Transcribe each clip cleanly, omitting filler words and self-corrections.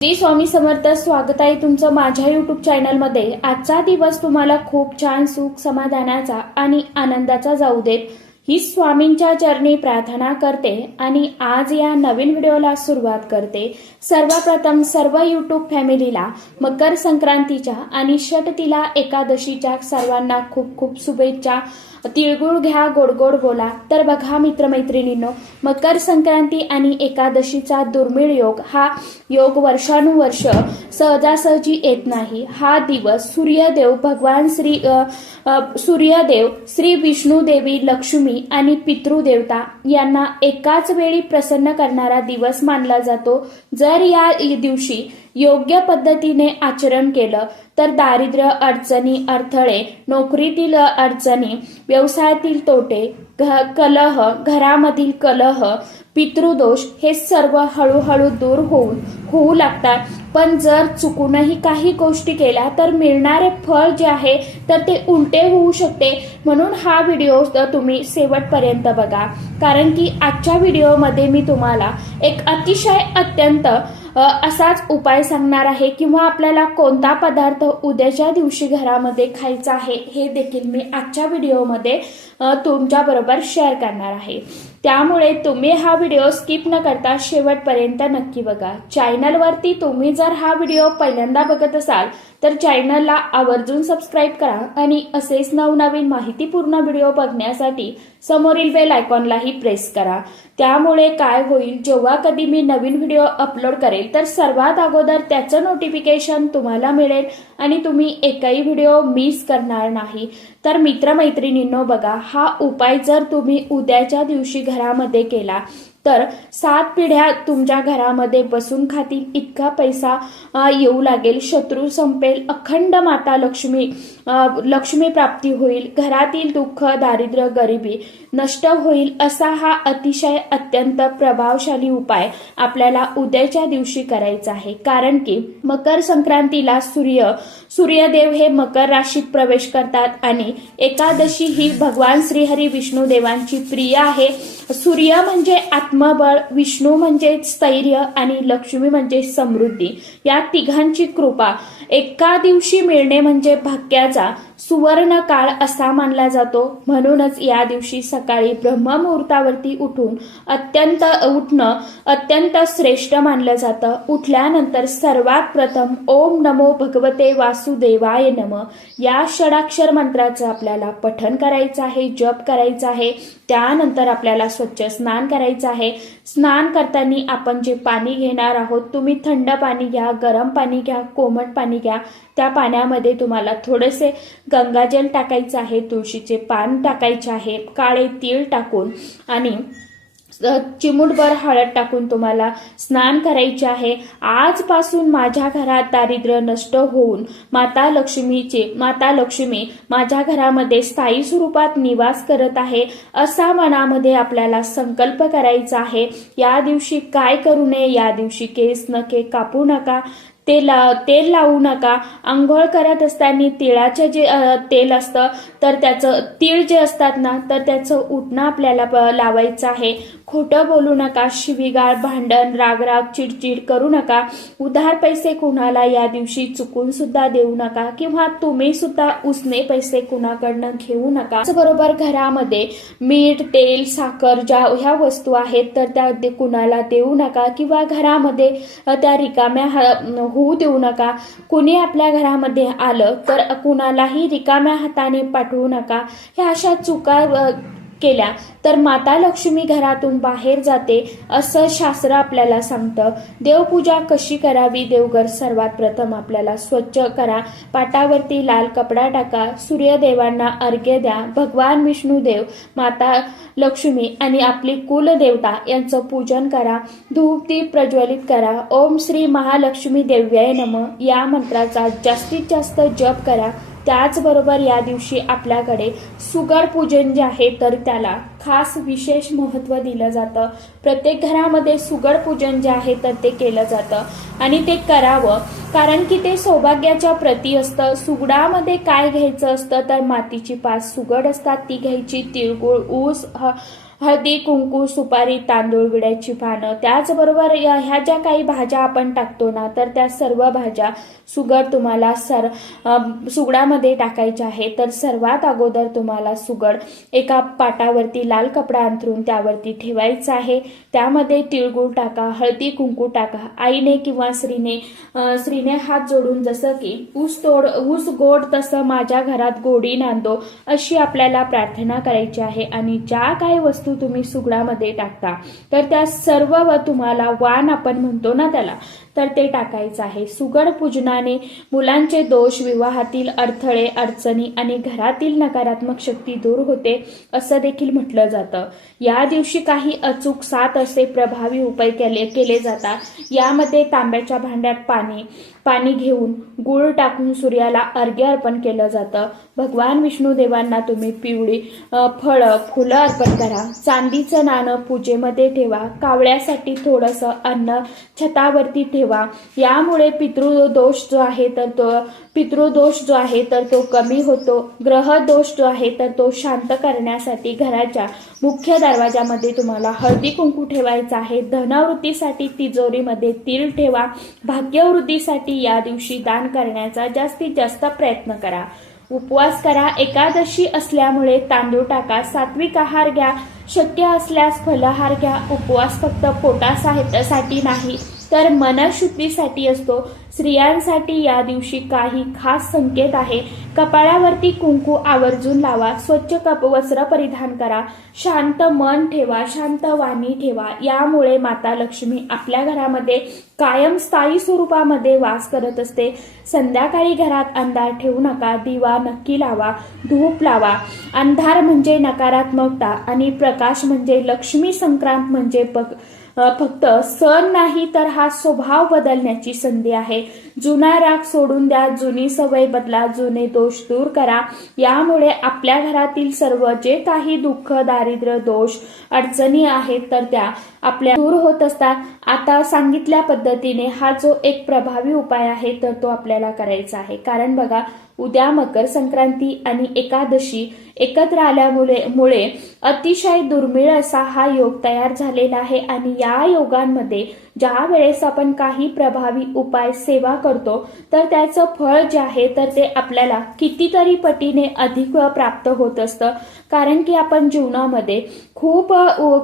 श्री स्वामी समर्थ. स्वागत आहे तुमचं माझ्या युट्यूब चॅनलमध्ये. आजचा दिवस तुम्हाला खूप छान सुख समाधानाचा आणि आनंदाचा जाऊ देत ही स्वामींच्या चरणी प्रार्थना करते आणि आज या नवीन व्हिडिओला सुरुवात करते. सर्वप्रथम सर्व युट्यूब फॅमिलीला मकर संक्रांतीच्या आणि षटतिला एकादशीच्या सर्वांना खूप खूप शुभेच्छा. तिळगुळ घ्या, गोड गोड बोला. तर बघा मित्रमैत्रिणींनो, मकर संक्रांती आणि एकादशीचा दुर्मिळ योग, हा योग वर्षानुवर्ष सहजासहजी येत नाही. हा दिवस सूर्यदेव भगवान सूर्यदेव, श्री विष्णू देवी, लक्ष्मी आणि पितृदेवता यांना एकाच वेळी प्रसन्न करणारा दिवस मानला जातो. जर या दिवशी योग्य पद्धतीने आचरण केलं तर दारिद्र्य, अडचणी, अडथळे, नोकरीतील अडचणी, व्यवसायातील तोटे, कलह, घरामधील कलह, पितृदोष हे सर्व हळूहळू दूर होऊ लागतात. पण जर चुकूनही काही गोष्टी केल्या तर मिळणारे फळ जे आहे तर ते उलटे होऊ शकते. म्हणून हा व्हिडिओ तुम्ही शेवटपर्यंत बघा, कारण की आजच्या व्हिडिओमध्ये मी तुम्हाला एक अतिशय अत्यंत असाच उपाय सांगणार आहे, किंवा आपल्याला कोणता पदार्थ उद्याच्या दिवशी घरामध्ये खायचा आहे हे देखील मी आजच्या व्हिडिओमध्ये तुमच्या बरोबर शेअर करणार आहे. त्यामुळे तुम्ही हा व्हिडिओ स्किप न करता शेवटपर्यंत नक्की बघा. चॅनलवरती तुम्ही जर हा व्हिडिओ पहिल्यांदा बघत असाल तर चॅनलला आवर्जून सबस्क्राईब करा आणि असेच नवनवीन माहितीपूर्ण व्हिडिओ बघण्यासाठी समोरील बेल आयकॉनलाही प्रेस करा. त्यामुळे काय होईल, जेव्हा कधी मी नवीन व्हिडिओ अपलोड करेल तर सर्वात अगोदर त्याचं नोटिफिकेशन तुम्हाला मिळेल आणि तुम्ही एकही व्हिडिओ मिस करणार नाही. तर मित्रमैत्रिणींनो बघा, हा उपाय जर तुम्ही उद्याच्या दिवशी घरामध्ये केला तर 7 पिढ्या तुमच्या घरामध्ये बसून खातील इतका पैसा येऊ लागेल. शत्रू संपेल, अखंड माता लक्ष्मी प्राप्ती होईल, घरातील दुःख, दारिद्र्य, गरिबी नष्ट होईल. असा हा अतिशय अत्यंत प्रभावशाली उपाय आपल्याला उद्याच्या दिवशी करायचा आहे. कारण की मकर संक्रांतीला सूर्यदेव हे मकर राशीत प्रवेश करतात आणि एकादशी ही भगवान श्रीहरी विष्णू देवांची प्रिय आहे. सूर्य म्हणजे आत्मबळ, विष्णू म्हणजे स्थैर्य आणि लक्ष्मी म्हणजे समृद्धी. या तिघांची कृपा एका दिवशी मिळणे म्हणजे भाग्याचा सुवर्ण काळ असा मानला जातो. म्हणूनच या दिवशी सकाळी ब्रह्ममुहूर्तावरती उठणं अत्यंत श्रेष्ठ मानलं जातं. उठल्यानंतर सर्वात प्रथम ओम नमो भगवते वासुदेवाय नमः या षडाक्षर मंत्राचं आपल्याला पठण करायचं आहे, जप करायचा आहे. त्यानंतर आपल्याला स्वच्छ स्नान करायचं आहे. स्नान करताना आपण जे पाणी घेणार आहोत, तुम्ही थंड पाणी घ्या, गरम पाणी घ्या, कोमट पाणी घ्या. त्या पाण्यामध्ये तुम्हाला थोडेसे गंगाजल टाकायचं आहे, तुळशीचे पान टाकायचे आहे, काळे तीळ टाकून आणि चिमूटभर हळद टाकून तुम्हाला स्नान करायचे आहे. आजपासून माझ्या घरात दारिद्र्य नष्ट होऊन माता लक्ष्मी माझ्या घरामध्ये स्थायी स्वरूपात निवास करत आहे असा मनामध्ये आपल्याला संकल्प करायचा आहे. या दिवशी काय करू नये, या दिवशी केस नखे कापू नका, तेल लावू नका. आंघोळ करत असताना तिळाचे जे तेल असतं तर त्याचं तीळ जे असतात ना तर त्याचं उठणं आपल्याला लावायचं आहे. खोटं बोलू नका, शिवीगाळ, भांडण, रागराग, चिडचिड करू नका. उधार पैसे कुणाला या दिवशी चुकून सुद्धा देऊ नका, किंवा तुम्ही सुद्धा उसने पैसे कुणाकडनं घेऊ नका. बरोबर घरामध्ये मीठ, तेल, साखर ज्या ह्या वस्तू आहेत तर त्या कुणाला देऊ नका, किंवा घरामध्ये त्या रिकाम्या होऊ देऊ नका. कुणी आपल्या घरामध्ये आलं तर कुणालाही रिकाम्या हाताने पाठवू नका. ह्या अशा चुका केल्या तर माता लक्ष्मी घरातून बाहेर जाते असं शास्त्र आपल्याला सांगतं. देवपूजा कशी करावी, देवघर सर्वात प्रथम आपल्याला स्वच्छ करा, पाटावरती लाल कपडा टाका, सूर्यदेवांना अर्घ्य द्या, भगवान विष्णुदेव, माता लक्ष्मी आणि आपली कुलदेवता यांचं पूजन करा, धूपदीप प्रज्वलित करा. ओम श्री महालक्ष्मी देव्याय नमः या मंत्राचा जास्तीत जास्त जप करा. त्याचबरोबर या दिवशी आपल्याकडे सुगड पूजन जे आहे तर त्याला खास विशेष महत्त्व दिलं जातं. प्रत्येक घरामध्ये सुगड पूजन जे आहे तर ते केलं जातं आणि ते करावं, कारण की ते सौभाग्याच्या प्रती असतं. सुगडामध्ये काय घ्यायचं असतं तर मातीची 5 सुगड असतात ती घ्यायची, तिळगुळ, ऊस, हळदी, कुंकू, सुपारी, तांदूळ, विड्याची पानं, त्याचबरोबर ह्या ज्या काही भाज्या आपण टाकतो ना, तर त्या सर्व भाज्या सुगड तुम्हाला सुगडामध्ये टाकायच्या आहे. तर सर्वात अगोदर तुम्हाला सुगड एका पाटावरती लाल कपडा अंथरून त्यावरती ठेवायचा आहे. त्यामध्ये तिळगुळ टाका, हळदी कुंकू टाका. आईने किंवा स्त्रीने हात जोडून जसं की ऊस गोड तसं माझ्या घरात गोडी नांदो अशी आपल्याला प्रार्थना करायची आहे. आणि ज्या काही वस्तू तुम्ही सुगडामध्ये टाकता तर त्या सर्व तुम्हाला वाण आपण म्हणतो ना त्याला, तर ते टाकायचं आहे. सुगड पूजनाने मुलांचे दोष, विवाहातील अडथळे, अडचणी आणि घरातील नकारात्मक शक्ती दूर होते असं देखील म्हटलं जातं. या दिवशी काही अचूक 7 असे प्रभावी उपाय केले जातात. यामध्ये तांब्याच्या भांड्यात पाणी घेऊन गुळ टाकून सूर्याला अर्घ्य अर्पण केलं जातं. भगवान विष्णुदेवांना तुम्ही पिवळी फळं, फुलं अर्पण करा. चांदीचं नाणं पूजेमध्ये ठेवा. कावळ्यासाठी थोडंसं अन्न छतावरती ठेवा. यामुळे पितृदोष जो आहे तर तो कमी होतो. ग्रह दोष जो आहे तर तो शांत करण्यासाठी घराच्या मुख्य दरवाजामध्ये तुम्हाला हळदी कुंकू ठेवायचा आहे. धनवृद्धीसाठी तिजोरीमध्ये तीळ ठेवा. भाग्यवृद्धीसाठी या दिवशी दान करण्याचा जास्तीत जास्त प्रयत्न करा. उपवास करा. एकादशी असल्यामुळे तांदूळ टाका. सात्विक आहार घ्या. शक्य असल्यास फलाहार घ्या. उपवास फक्त पोटासाठी नाही तर मनशुद्धीसाठी असतो. स्त्रियांसाठी या दिवशी काही खास संकेत आहे. कपाळावरती कुंकू आवर्जून लावा. स्वच्छ वस्त्र परिधान करा. शांत मन ठेवा. शांत वाणी ठेवा. यामुळे माता लक्ष्मी आपल्या घरामध्ये कायम स्थायी स्वरूपामध्ये वास करत असते. संध्याकाळी घरात अंधार ठेवू नका. दिवा नक्की लावा. धूप लावा. अंधार म्हणजे नकारात्मकता आणि प्रकाश म्हणजे लक्ष्मी. संक्रांत म्हणजे फक्त सण नाही तर हा स्वभाव बदलण्याची संधी आहे. जुना राग सोडून द्या. जुनी सवय बदला. जुने दोष दूर करा. यामुळे आपल्या घरातील सर्व जे काही दुःख, दारिद्र्य, दोष, अडचणी आहेत तर त्या आपल्या दूर होत असतात. आता सांगितल्या पद्धतीने हा जो एक प्रभावी उपाय आहे तर तो आपल्याला करायचा आहे. कारण बघा, उद्या मकर संक्रांती आणि एकादशी एकत्र आल्यामुळे अतिशय दुर्मिळ असा हा योग तयार झालेला आहे. आणि या योगांमध्ये ज्या वेळेस आपण काही प्रभावी उपाय सेवा करतो तर त्याचं फळ जे आहे तर ते आपल्याला कितीतरी पटीने अधिक प्राप्त होत असतं. कारण की आपण जीवनामध्ये खूप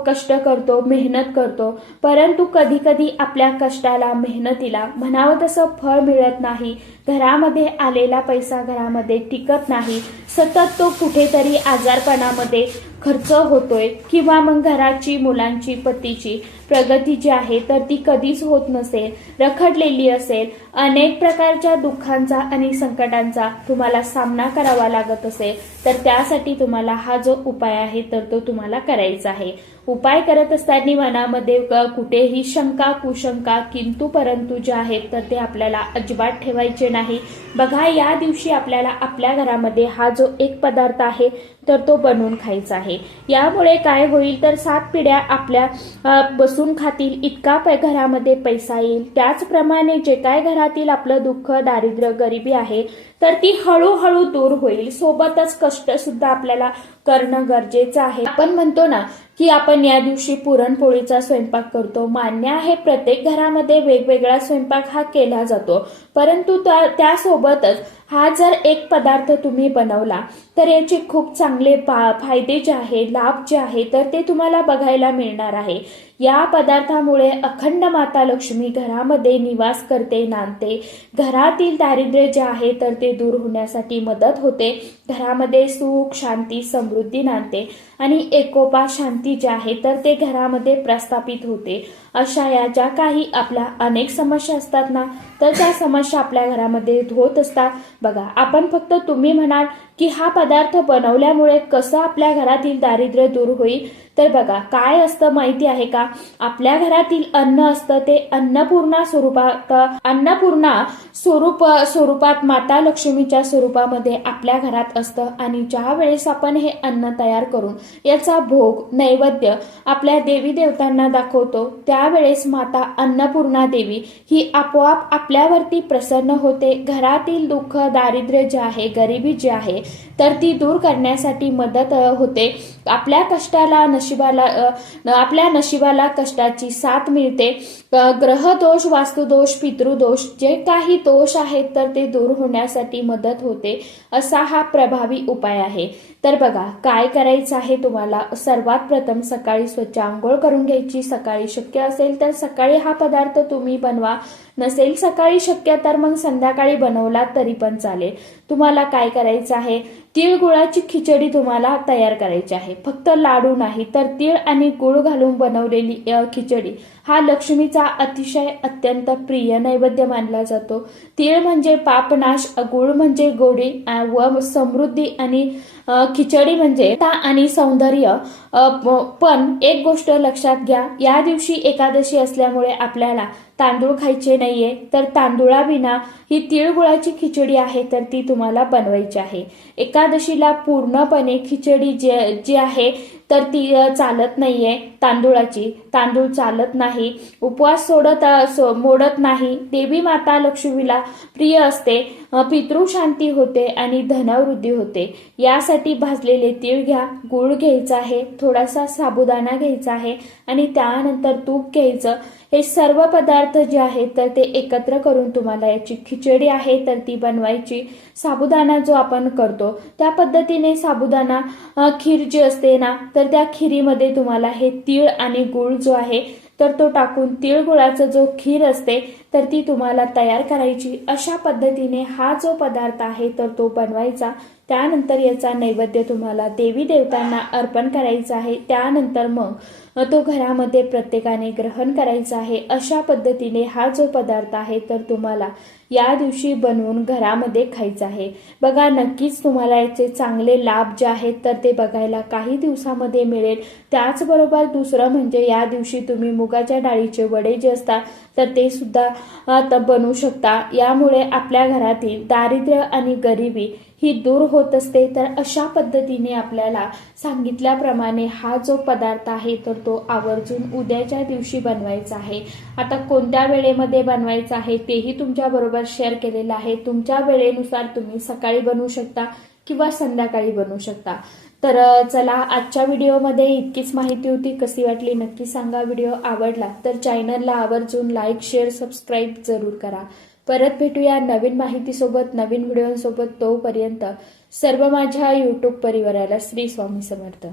कष्ट करतो, मेहनत करतो, परंतु कधी कधी आपल्या कष्टाला, मेहनतीला म्हणावं तसं फळ मिळत नाही. घरामध्ये आलेला पैसा घरामध्ये टिकत नाही. सतत तो कुठेतरी आजारपणामध्ये खर्च होतोय किंवा मग घराची, मुलांची, पतीची प्रगती जी आहे तर ती कधीच होत नसेल, रखडलेली असेल. अनेक प्रकारच्या दुःखांचा आणि संकटांचा तुम्हाला सामना करावा लागत असेल तर त्यासाठी तुम्हाला हा जो उपाय आहे तर तो तुम्हाला करायचा आहे. उपाय करत असताना मनामध्ये कुठेही शंका, कुशंका, किंतु परंतु जे आहेत तर ते आपल्याला अजिबात ठेवायचे नाही. बघा, या दिवशी आपल्याला आपल्या घरामध्ये हा जो एक पदार्थ आहे तर तो बनवून खायचा आहे. यामुळे काय होईल तर 7 पिढ्या आपल्या बसून खातील इतका घरामध्ये पैसा येईल. त्याचप्रमाणे जे काय घरातील आपलं दुःख, दारिद्र्य, गरिबी आहे तर ती हळूहळू दूर होईल. सोबतच कष्ट सुद्धा आपल्याला करणं गरजेचं आहे. आपण म्हणतो ना की आपण या दिवशी पुरणपोळीचा स्वयंपाक करतो. मान्य आहे, प्रत्येक घरामध्ये वेगवेगळा स्वयंपाक हा केला जातो, परंतु त्यासोबतच हा जर एक पदार्थ तुम्ही बनवला तर याचे खूप चांगले फायदे जे आहे, लाभ जे आहे तर ते तुम्हाला बघायला मिळणार आहे. या पदार्थामुळे अखंड माता लक्ष्मी घरामध्ये निवास करते, नांदते. घरातील दारिद्र्य जे आहे तर ते दूर होण्यासाठी मदत होते. घरामध्ये सुख, शांती, समृद्धी नांदते आणि एकोपा, शांती जे आहे तर ते घरामध्ये प्रस्थापित होते. अशा या ज्या काही आपल्या अनेक समस्या असतात ना तर त्या समस्या आपल्या घरामध्ये होत असतात. बघा, आपण फक्त तुम्ही म्हणाल की हा पदार्थ बनवल्यामुळे कसं आपल्या घरातील दारिद्र्य दूर होईल, तर बघा काय असतं माहिती आहे का, आपल्या घरातील अन्न असतं ते अन्नपूर्णा स्वरूपात माता लक्ष्मीच्या स्वरूपामध्ये आपल्या घरात असतं. आणि ज्या वेळेस आपण हे अन्न तयार करून याचा भोग, नैवेद्य आपल्या देवी देवतांना दाखवतो त्यावेळेस माता अन्नपूर्णा देवी ही आपोआप आपल्यावरती प्रसन्न होते. घरातील दुःख, दारिद्र्य जे आहे, गरिबी जे आहे तर ती दूर करण्यासाठी मदत होते. आपल्या कष्टाला आपल्या नशिबाला कष्टाची साथ मिळते. ग्रह दोष, वास्तुदोष, पितृदोष जे काही दोष आहेत तर ते दूर होण्यासाठी मदत होते. असा हा प्रभावी उपाय आहे. तर बघा काय करायचं आहे तुम्हाला. सर्वात प्रथम सकाळी स्वच्छ आंघोळ करून घ्यायची. सकाळी शक्य असेल तर सकाळी हा पदार्थ तुम्ही बनवा. नसेल सकाळी शक्य तर मग संध्याकाळी बनवला तरी पण चालेल. तुम्हाला काय करायचं आहे, तीळ गुळाची खिचडी तुम्हाला तयार करायची आहे. फक्त लाडू नाही तर तीळ आणि गुळ घालून बनवलेली खिचडी हा लक्ष्मीचा अतिशय अत्यंत प्रिय नैवेद्य मानला जातो. तीळ म्हणजे पापनाश, गुळ म्हणजे गोडी व समृद्धी आणि खिचडी म्हणजे आणि सौंदर्य. पण एक गोष्ट लक्षात घ्या, या दिवशी एकादशी असल्यामुळे आपल्याला तांदूळ खायचे नाहीये. तर तांदूळाविना ही तिळगुळाची खिचडी आहे तर ती तुम्हाला बनवायची आहे. एकादशीला पूर्णपणे खिचडी जी आहे तर ती चालत नाहीये. तांदूळ चालत नाही. उपवास मोडत नाही. देवी माता लक्ष्मीला प्रिय असते. पितृशांती होते आणि धनवृद्धी होते. यासाठी भाजलेले तीळ घ्या, गुळ घ्यायचा आहे, थोडासा साबुदाणा घ्यायचा आहे आणि त्यानंतर तूप घ्यायचं. हे सर्व पदार्थ जे आहेत तर ते एकत्र करून तुम्हाला याची खिचडी आहे तर ती बनवायची. साबुदाणा जो आपण करतो त्या पद्धतीने साबुदाणा खीर जी असते ना तर त्या खिरीमध्ये तुम्हाला हे तीळ आणि गुळ जो आहे तर तो टाकून तिळगुळाचं जो खीर असते तर ती तुम्हाला तयार करायची. अशा पद्धतीने हा जो पदार्थ आहे तर तो बनवायचा. त्यानंतर याचा नैवेद्य तुम्हाला देवी देवतांना अर्पण करायचा आहे. त्यानंतर मग तो घरामध्ये प्रत्येकाने ग्रहण करायचा आहे. अशा पद्धतीने हा जो पदार्थ आहे तर तुम्हाला या दिवशी बनवून घरामध्ये खायचा आहे. बघा नक्कीच तुम्हाला याचे चांगले लाभ जे आहेत तर ते बघायला काही दिवसामध्ये मिळेल. त्याचबरोबर दुसरं म्हणजे या दिवशी तुम्ही मुगाच्या डाळीचे वडे जे असतात तर ते सुद्धा बनवू शकता. यामुळे आपल्या घरातील दारिद्र्य आणि गरिबी ही दूर होत असते. तर अशा पद्धतीने आपल्याला सांगितल्याप्रमाणे हा जो पदार्थ आहे तर तो आवर्जून उद्याच्या दिवशी बनवायचा आहे. आता कोणत्या वेळेमध्ये बनवायचा आहे तेही तुमच्या बरोबर शेअर केलेलं आहे. तुमच्या वेळेनुसार तुम्ही सकाळी बनवू शकता किंवा संध्याकाळी बनवू शकता. तर चला आजच्या व्हिडिओमध्ये इतकीच माहिती होती. कशी वाटली नक्की सांगा. व्हिडिओ आवडला तर चॅनलला आवर्जून लाईक, शेअर, सबस्क्राईब जरूर करा. परत भेटूया नवीन माहितीसोबत, नवीन व्हिडिओसोबत. तोपर्यंत सर्व माझ्या यूट्यूब परिवाराला श्री स्वामी समर्थ.